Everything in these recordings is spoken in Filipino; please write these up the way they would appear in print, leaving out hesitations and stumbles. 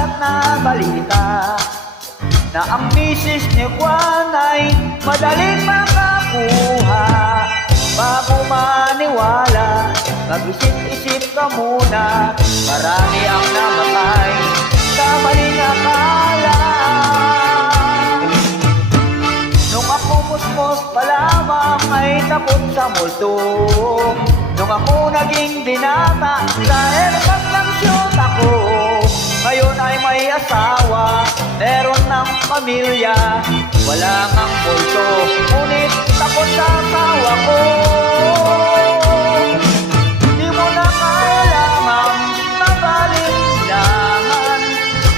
makalat na balita na ang misis ni Juan ay madaling makakuha. Bago maniwala, mag-isip-isip ka muna. Marami ang namatay sa maling akala. Nung ako musmos pa lamang ay takot sa multo. Nung ako naging binata, dahil paglang shoot ako. Ngayon ay may asawa, meron ng pamilya, wala ngang multo, ngunit takot sa asawa ko. Di mo na kailangan magalinlangan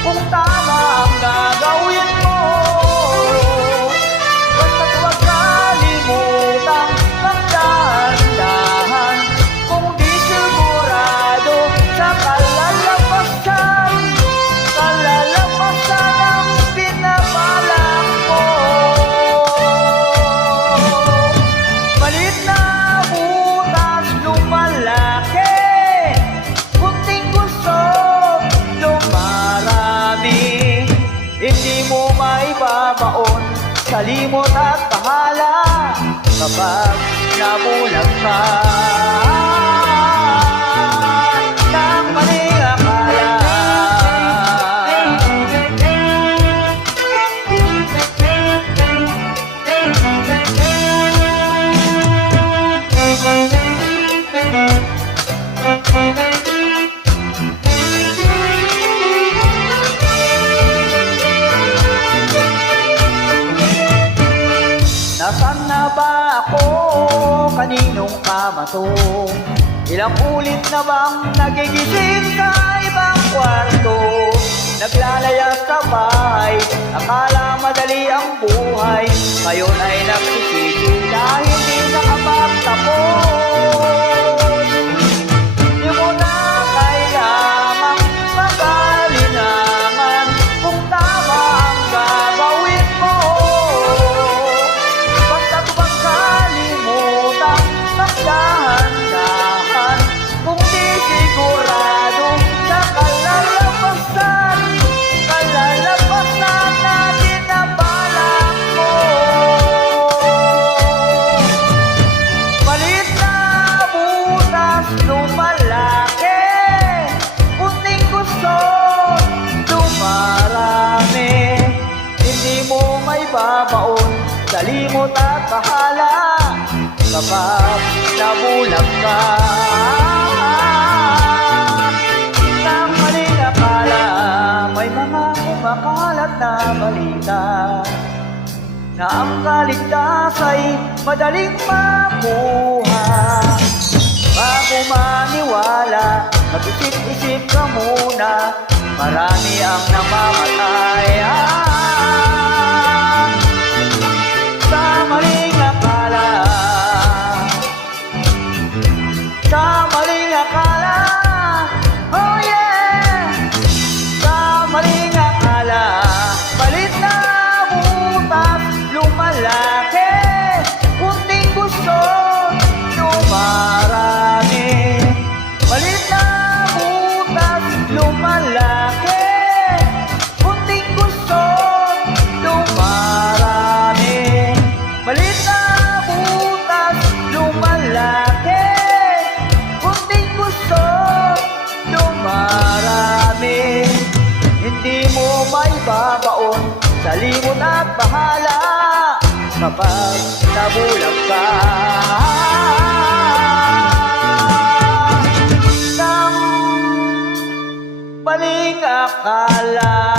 kung tama ang gagawin mo. Basta't huwag kalimutang magdahan-dahan kung di sigurado sa kalalabasan. Kalalabasan ang pinabalak mo. Malit na butas lumalaki, kunting gusto lumarami. Hindi mo maibabaon sa limot at bahala kapag nabulag ka ng maling akala. Nasaan na ba ako? Kaninong kamato? Ilang ulit na bang nagigising sa ibang kwarto? Naglalayas sa bahay, akala madali ang buhay. Ngayon ay nagsisisi dahil di nakapagtapos. Di mo na kailangang magalinangan kung tama ang gagawin mo. Basta't huwag kalimutang magdahan-dahan kung di sigurado sa kalalabasan. Kalalabasan na binabalak mo. Malit na butas lumalaki, kunting gusto dumarami. Hindi mo maibabaon sa limot at bahala kapag nabulag ka ng maling akala. May mga kumakalat na balita na ang kaligtas ay madaling makuha. Bago maniwala, mag-isip-isip ka muna. Marami ang namamatay sa maling akala. Sa maling akala, oh yeah. Sa maling akala, malit na butas lumalaki, kunting gusto dumarami. Malit na butas lumalaki, kunting gusto dumarami. Malit na butas lumalaki, kunting gusto dumarami. Hindi mo maibabaon sa limot at bahala kapag nabulag ka ng maling akala.